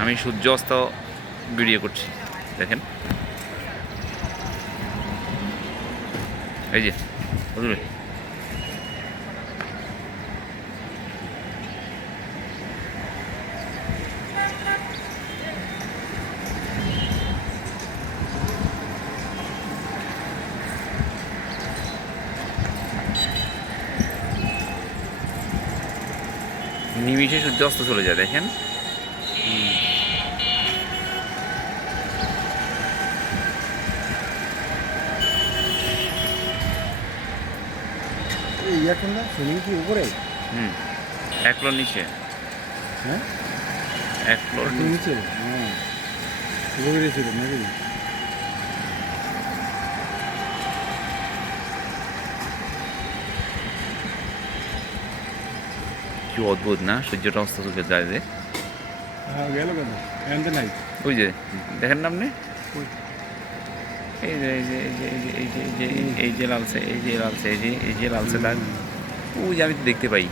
আমি সূর্য অস্ত ভিডিও করছি, দেখেন এই যে বুঝলে। নিমিষে সূর্য অস্ত চলে যায়, দেখেন। ইয়ারখানটা সুইমিং কি উপরে? এক ফ্লোর নিচে। হ্যাঁ, এক ফ্লোর নিচে। হ্যাঁ, গভীরে ছিল নাকি? কি অদ্ভুত না, সূর্যটা অস্ত চলে যায় যে। হ্যাঁ, গেল কেন? এনতে নাই। ওই যে দেখেন না আপনি, ওই। এই যে এই যে এই যে এই যে এই যে এই যে লালসে, এই যে লালসে, এই যে লালসে দাগ, ওই যে আমি তো দেখতে পাই।